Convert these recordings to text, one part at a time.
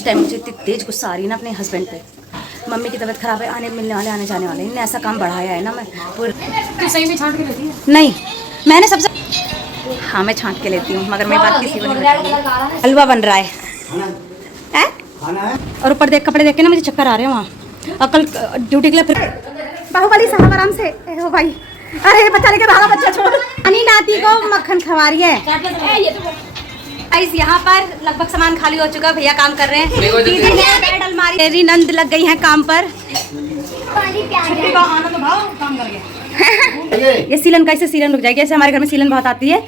इस टाइम मुझे इतनी तेज गुस्सा आ रही है ना अपने हस्बैंड पे। मम्मी की तबीयत खराब है, आने मिलने वाले आने जाने वाले, इन्हें ऐसा काम बढ़ाया है ना। मैं तो सही में छांट के लेती है? नहीं, मैंने सबसे हाँ मैं छांट के लेती हूँ, मगर मेरी बात किसी को नहीं बताऊंगी। हलवा बन रहा है और ऊपर देख कपड़े देख के ना मुझे चक्कर आ रहे हैं वहाँ। और कल ड्यूटी के लिए फिर बाहुबली साहब आराम से हो भाई। अरे बच्चा लेके भागा, बच्चा छोड़। अनी नाती को मक्खन खवा रही है। गाइस यहाँ पर लगभग सामान खाली हो चुका है, भैया काम कर रहे हैं। दीदी ने बेड अलमारी, मेरी नंद लग गई है काम पर। ये सीलन कैसे सीलन रुक जाएगी, ऐसे हमारे घर में सीलन बहुत आती है।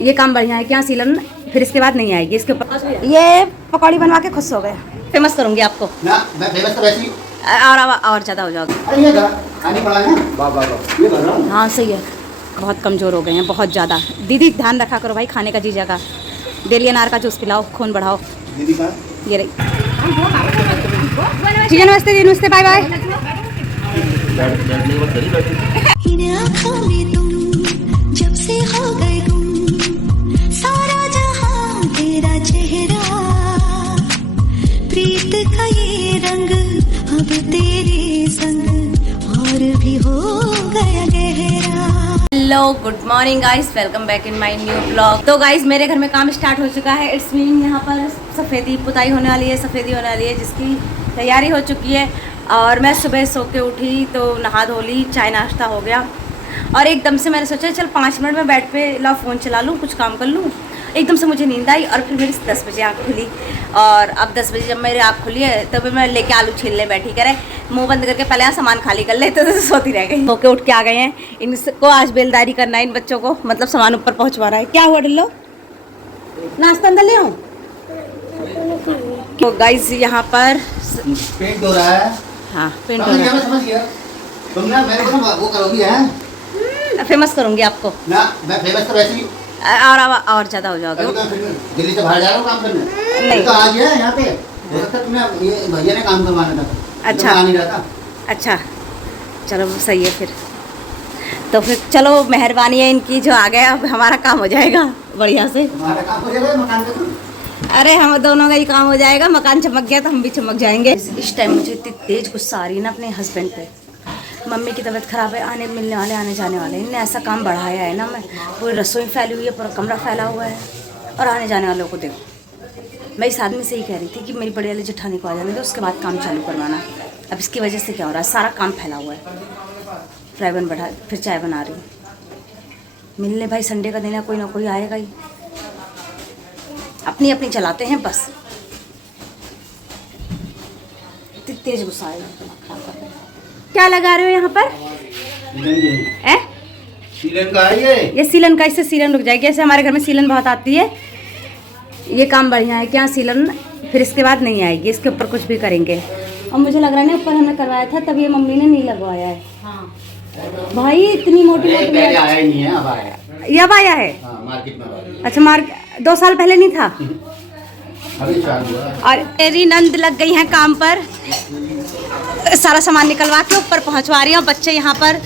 ये काम बढ़िया है, क्या सीलन फिर इसके बाद नहीं आएगी। इसके ऊपर ये पकौड़ी बनवा के खुश हो गए। फेमस करूंगी आपको ना, मैं फेमस तो वैसे ही और ज़्यादा हो जाओगे। अरे ये खाने पड़ा है ना, वाह वाह वाह, ये कर रहा हूं। हाँ सही है, बहुत कमज़ोर हो गए हैं, बहुत ज़्यादा। दीदी ध्यान रखा करो भाई, खाने का जी जगह। डेली अनार का जूस पिलाओ, खून बढ़ाओ। दीदी का ये रही ठीक है। नमस्ते दी, नमस्ते, बाय बाय। जब से हो गए तुम, सारा जहां तेरा चेहरा, प्रीत का ये रंग अब तेरे संग और भी हो गया गहरा। Hello good morning guys, welcome back in my new blog. तो गाइस मेरे घर में काम स्टार्ट हो चुका है। इट्स मीन यहाँ पर सफ़ेदी पुताई होने वाली है, सफ़ेदी होने वाली है, जिसकी तैयारी हो चुकी है। और मैं सुबह सो के उठी तो नहा धो ली, चाय नाश्ता हो गया और एकदम से मैंने सोचा चल 5 मिनट में बेड पे ला फ़ोन चला लूँ, कुछ काम कर लूँ। एकदम से मुझे नींद आई और फिर मेरी 10 बजे आँख खुली। और अब 10 बजे जब मेरी आँख खुली है तब मैं लेके आलू छीलने बैठी, करे मुंह बंद करके पहले यहाँ सामान खाली कर ले, तो सोती रह गई। होके उठ के आ गए हैं। इनको आज बेलदारी करना है, इन बच्चों को मतलब सामान ऊपर पहुँचवा रहा है। क्या हुआ डल्लो, नाश्ता अंदर ले आऊँ? तो गाइस यहाँ पर पेंट हो रहा है। हाँ पेंट हो रहा है। समझ गया तुम ना, मेरे को ना वो करोगी है फेमस करूँगी आपको ना, मैं फेमस तो वैसे ही और ज़्यादा हो जाओगे। दिल्ली से बाहर जा रहा हूँ काम करने। नहीं तो आ गया यहाँ पे, हो सकता है तुम्हें ये भैया ने काम करवाना था। अच्छा तो आ नहीं रहा था। अच्छा चलो सही है फिर तो फिर चलो मेहरबानी है इनकी जो आ गया, अब हमारा काम हो जाएगा बढ़िया से। तुम्हारा काम हो जाएगा मकान का। अरे हम दोनों का ही काम हो जाएगा, मकान चमक गया तो हम भी चमक जाएंगे। इस टाइम मुझे इतनी तेज गुस्सा आ रही है ना अपने हस्बैंड पे। मम्मी की तबीयत खराब है, आने मिलने वाले आने जाने वाले, इन्हें ऐसा काम बढ़ाया है ना। मैं पूरी रसोई फैली हुई है, पूरा कमरा फैला हुआ है और आने जाने वालों को देखो। मैं इस आदमी से ही कह रही थी कि मेरी बड़ी वाली जेठानी को आ जाने दो, उसके बाद काम चालू करवाना। अब इसकी वजह से क्या हो रहा है, सारा काम फैला हुआ है। फ्राई पैन बैठा, फिर चाय बना रही हूँ। मिलने भाई संडे का दिन है, कोई ना कोई आएगा ही। अपनी अपनी चलाते हैं बस। इतनी तेज गुस्सा आएगा। क्या लगा रहे हो यहाँ पर? सीलन का है ये सीलन का, इससे सीलन रुक जाएगी। ऐसे हमारे घर में सीलन बहुत आती है। ये काम बढ़िया है, क्या सीलन फिर इसके बाद नहीं आएगी। इसके ऊपर कुछ भी करेंगे। और मुझे लग रहा है ना ऊपर हमने करवाया था तब ये मम्मी ने नहीं लगवाया है। हाँ। भाई इतनी मोटी मोटी आया ही नहीं है, अब आया। ये अब आया है? हाँ, मार्केट में। अच्छा 2 साल पहले नहीं था। अभी चालू हुआ। और मेरी नंद लग गई है काम पर, सारा सामान निकलवा के ऊपर पहुंचवा रही है। और बच्चे यहाँ पर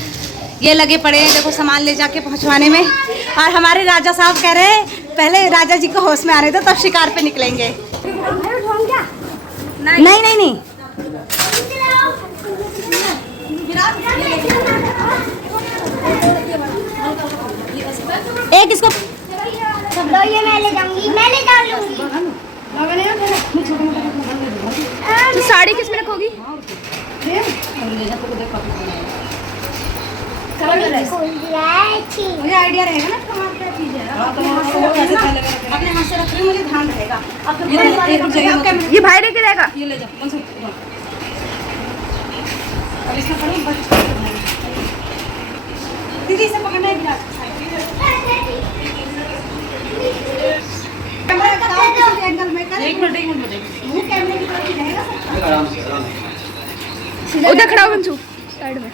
ये लगे पड़े हैं, देखो सामान ले जाके पहुंचवाने में। और हमारे राजा साहब कह रहे हैं पहले राजा जी को होश में आने दो तब शिकार पे निकलेंगे। नहीं नहीं नहीं एक इसको तो ये मैं ले जाऊंगी, मैं ले डालूंगी। तो साड़ी किस में रखोगी? मुझे आइडिया रहेगा ना कमाल क्या चीज है। अपने हाथ से रख रही, मुझे ध्यान रहेगा। ये भाई लेके जाएगा। ये ले जाओ अब इसमें पड़ो दीदी से पकड़ना है गिलास। उधर खड़ा हो बंसू साइड में।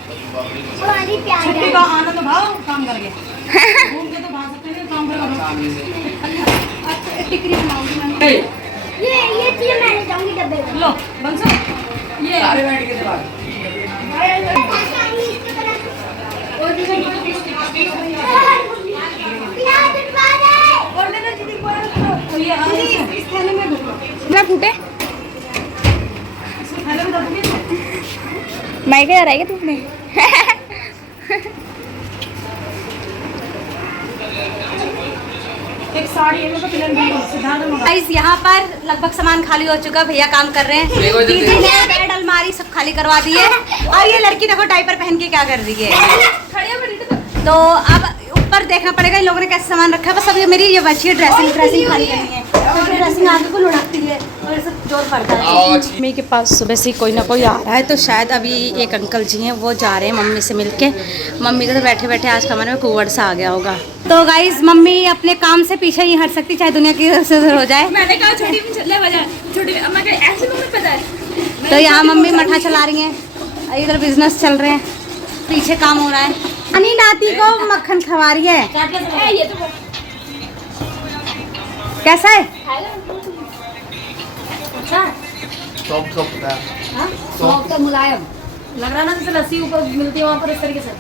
हमारी प्यारी छुट्टी का आना तो भाव काम कर गया। घूम के तो भाग सकते हैं, काम करो। अच्छा टिकरी बनाऊंगी मैं। ये चीज मैं ले जाऊंगी डब्बे में। लो बंसो ये क्या फूटे? मैं क्या रहेगा तुमने गाइस यहाँ पर लगभग सामान खाली हो चुका है, भैया काम कर रहे हैं। दीदी ने बेड अलमारी सब खाली करवा दी है और ये लड़की देखो डायपर पहन के क्या कर रही है। तो अब ऊपर देखना पड़ेगा इन लोगों ने कैसे सामान रखा है। बस अब ये मेरी ये बची है ड्रेसिंग खाली करनी है, क्योंकि ड्रेसिंग आगे को लुढ़कती है और सब जोर पड़ता है। मम्मी के पास सुबह से कोई ना कोई आ रहा है, तो शायद अभी एक अंकल जी हैं वो जा रहे हैं मम्मी से मिलके। मम्मी को तो बैठे बैठे आज कमरे में कुंवड़ सा आ गया होगा। तो गाइज मम्मी अपने काम से पीछे नहीं हट सकती, चाहे दुनिया की हो जाए। मैंने कहा छोटी छोटी ऐसे तुम्हें पता है। तो यहाँ मम्मी मठा चला रही हैं, इधर बिजनेस चल रहे हैं, पीछे काम हो रहा है। अनी नाती को मक्खन खवा रही है। कैसा है? सॉफ्ट तो मुलायम लग रहा ना जैसे लस्सी ऊपर मिलती है वहाँ पर इस तरीके से।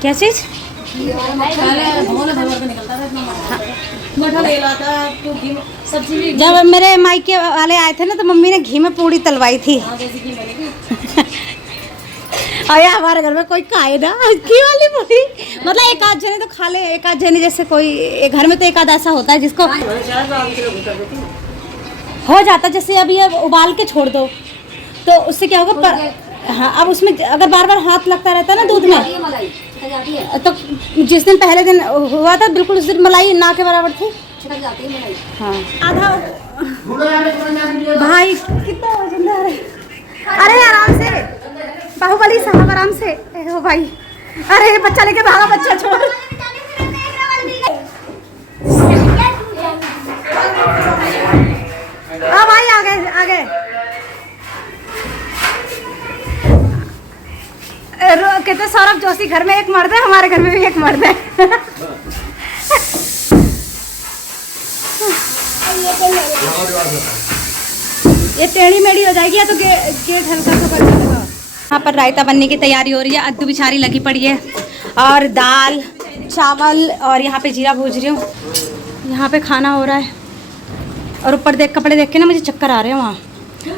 क्या चीज? मठा ले लाता तो घी सब्जी भी जब मेरे मायके वाले आए थे ना तो मम्मी ने घी में पूड़ी तलवाई थी। और यार हमारे घर में कोई खाए ना घी वाली पूड़ी, मतलब एक आध जने तो खा ले, एक आध जने जैसे कोई एक घर में तो एक आध ऐसा होता है जिसको हो जाता। जैसे अभी अब उबाल के छोड़ दो तो उससे क्या होगा हाँ, अब उसमें अगर बार बार हाथ लगता रहता है ना दूध में, तो जिस दिन पहले दिन हुआ था बिल्कुल उस दिन मलाई ना के बराबर थी। हाँ आधा भाई कितना वजनदार है। अरे आराम से बाहुबली साहब आराम से हो भाई। अरे बच्चा लेके भागा, बच्चा छोड़। हाँ भाई आ गए आ गए। कहते सौरभ जोशी घर में एक मर्द है, हमारे घर में भी एक मर्द है। ये टेढ़ी मेढ़ी हो जाएगी या तो गेट हल्का सा कर देगा। यहाँ पर रायता बनने की तैयारी हो रही है, अद्दू बिचारी लगी पड़ी है और दाल चावल और यहाँ पे जीरा भूज रही हूँ। यहाँ पे खाना हो रहा है और ऊपर देख कपड़े देख के ना मुझे चक्कर आ रहे हैं वहाँ।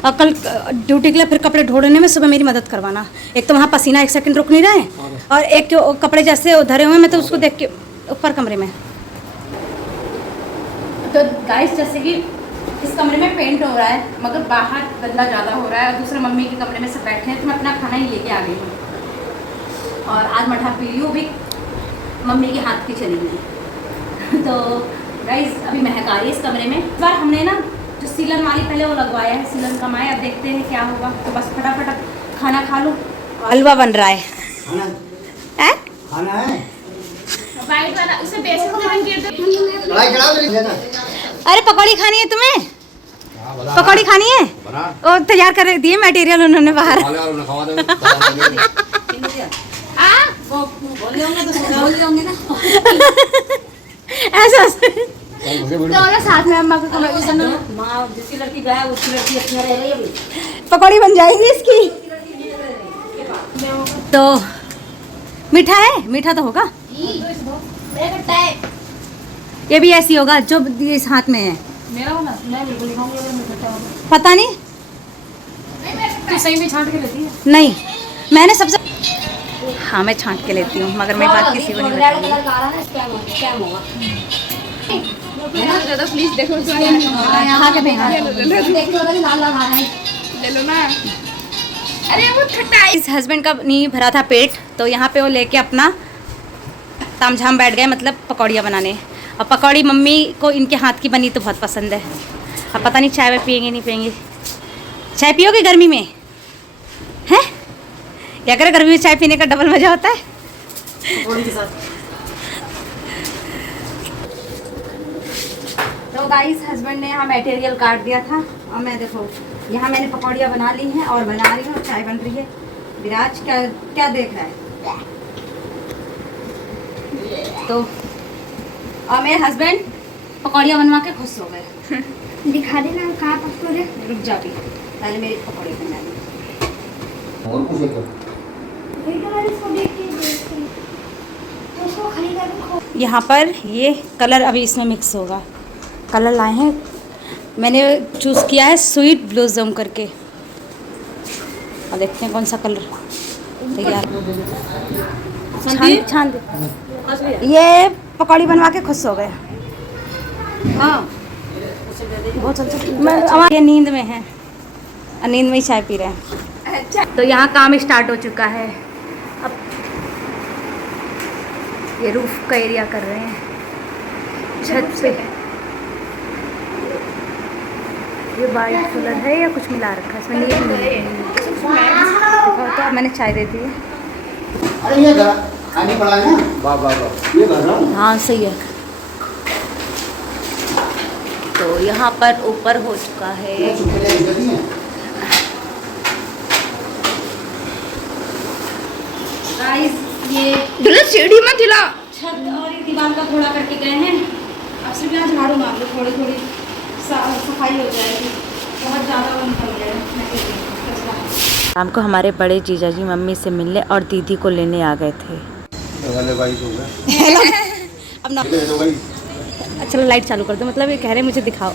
और कल ड्यूटी के लिए फिर कपड़े ढोने में सुबह मेरी मदद करवाना। एक तो वहाँ पसीना एक सेकंड रुक नहीं रहा है और एक जो कपड़े जैसे धरे हुए मैं तो उसको देख के ऊपर कमरे में। तो गाइस जैसे कि इस कमरे में पेंट हो रहा है मगर बाहर गंदा ज़्यादा हो रहा है और दूसरे मम्मी के कमरे में सब बैठे हैं, तो मैं अपना खाना ही लेके आ गई हूँ। और आज मठा पी रही हूँ भी, मम्मी के हाथ की चली गई। तो गाइस अभी महक आ रही है इस कमरे में। इस बार हमने ना जो सीलन वाली पहले वो लगवाया है, सीलन कमाए, अब देखते हैं क्या होगा। तो बस फटाफट खाना खा लूँ। हलवा बन रहा है। खाना है वाइट वाला उसे बेसन से बन के कढ़ाई चढ़ाओ जल्दी। अरे पकौड़ी खानी है तुम्हें? पकौड़ी खानी है? और तैयार कर दिए मटेरियल उन्होंने बाहर। ऐसा साथ में अम्मा को जिसकी लड़की गया उसकी लड़की अच्छी रह रही है, पकौड़ी बन जाएगी इसकी। तो मीठा है, मीठा तो होगा। ये भी ऐसी होगा जो इस हाथ में है। मेरा वाला मैं बिल्कुल नहीं खाऊंगी, मैं खट्टा वाला। पता नहीं तू सही में छांट के लेती है? नहीं मैंने सबसे हाँ मैं छांट के लेती हूँ मगर मैं बात किसी को नहीं बताऊंगी। प्लीज देखो खा के देना ले लो ना। अरे वो खट्टा है। इस हस्बैंड का नहीं भरा था पेट, तो यहाँ पे वो लेके अपना तामझाम बैठ गए, मतलब पकौड़ियाँ बनाने। और पकौड़ी मम्मी को इनके हाथ की बनी तो बहुत पसंद है। अब पता नहीं चाय में पियेंगे नहीं पियेंगे। चाय पियोगे गर्मी में? हैं क्या करें, गर्मी में चाय पीने का डबल मज़ा होता है। पकौड़ी के साथ। तो गाइस हस्बैंड ने यहाँ मटेरियल काट दिया था और मैं देखो यहाँ मैंने पकौड़ियाँ बना ली हैं और बना रही हूँ, चाय बन रही है। विराज क्या क्या देख रहा है? तो और मेरे हस्बैंड पकौड़ियाँ बनवा के खुश हो गए। दिखा देना कहाँ पकौड़े। रुक जा भी, पहले मेरी पकौड़ी बना ली। और कुछ है क्या? यहाँ पर ये कलर अभी इसमें मिक्स होगा। कलर लाए हैं मैंने चूज़ किया है स्वीट ब्लॉसम करके, और देखते हैं कौन सा कलर तैयार। छान दे। ये पकौड़ी बनवा के खुश हो गए। हाँ बहुत अच्छा। ये नींद में है, नींद में ही चाय पी रहे हैं। तो यहाँ काम स्टार्ट हो चुका है। अब ये रूफ का एरिया कर रहे हैं छत पे। ये वाइट कलर है या कुछ मिला रखा है इसमें? नहीं तो मैंने चाय दे दी है। अरे ये घर खाने पड़ा है ना। वाह वाह वाह, ये घर ना। हाँ सही है। तो यहाँ पर ऊपर हो चुका है। गाइस ये सीढ़ी मत हिला। छत और ये दीवार का थोड़ा करके गए हैं। अब सिर्फ यहाँ झाड़ू मार लो, थोड़ी थोड़ी सफाई हो जाएगी। बहुत ज़्यादा वो निकल गया है। शाम को हमारे बड़े जीजा जी मम्मी से मिलने और दीदी को लेने आ गए थे। अब ना चलो लाइट चालू कर दो, मतलब ये कह रहे मुझे दिखाओ।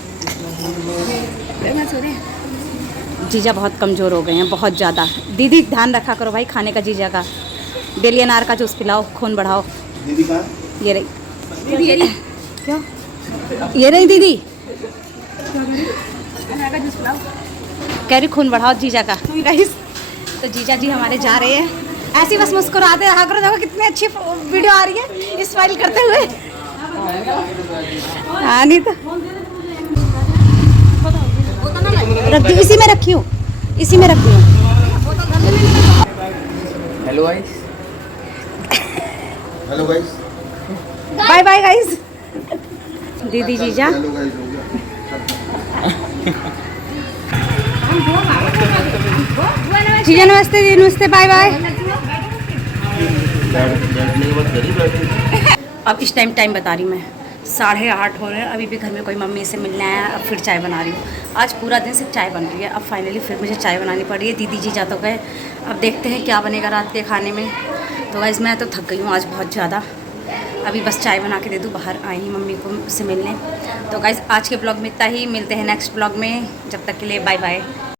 जीजा बहुत कमज़ोर हो गए हैं, बहुत ज़्यादा। दीदी ध्यान रखा करो भाई खाने का, जीजा का। डेली अनार का जूस पिलाओ, खून बढ़ाओ। दीदी कहाँ? ये रही। क्यों? ये रही दीदी। अनार का जूस पिलाओ, कह रही खून बढ़ाओ जीजा का। गाइस तो जीजा जी हमारे जा रहे हैं। ऐसी बस मुस्कुराते रहा करो, देखो कितनी अच्छी वीडियो आ रही है स्माइल करते हुए। हाँ नहीं तो रख दी, इसी में रखी हूँ, इसी में रखी हूँ। Hello guys. Hello guys. Bye bye guys. दीदी जीजा हेलो गाइस हो गया। जीजा नमस्ते, जी नमस्ते, बाय बाय। अब इस टाइम बता रही मैं 8:30 हो रहे हैं। अभी भी घर में कोई मम्मी से मिलने आया। अब फिर चाय बना रही हूँ। आज पूरा दिन सिर्फ चाय बन रही है। अब फाइनली फिर मुझे चाय बनानी पड़ रही है। दीदी जी जा तो गए, अब देखते हैं क्या बनेगा रात के खाने में। तो गाइस मैं तो थक गई हूँ आज बहुत ज़्यादा। अभी बस चाय बना के दे दूँ, बाहर आई ही मम्मी को से मिलने। तो गाइस आज के ब्लॉग में इतना ही, मिलते हैं नेक्स्ट ब्लॉग में। जब तक के लिए बाय बाय।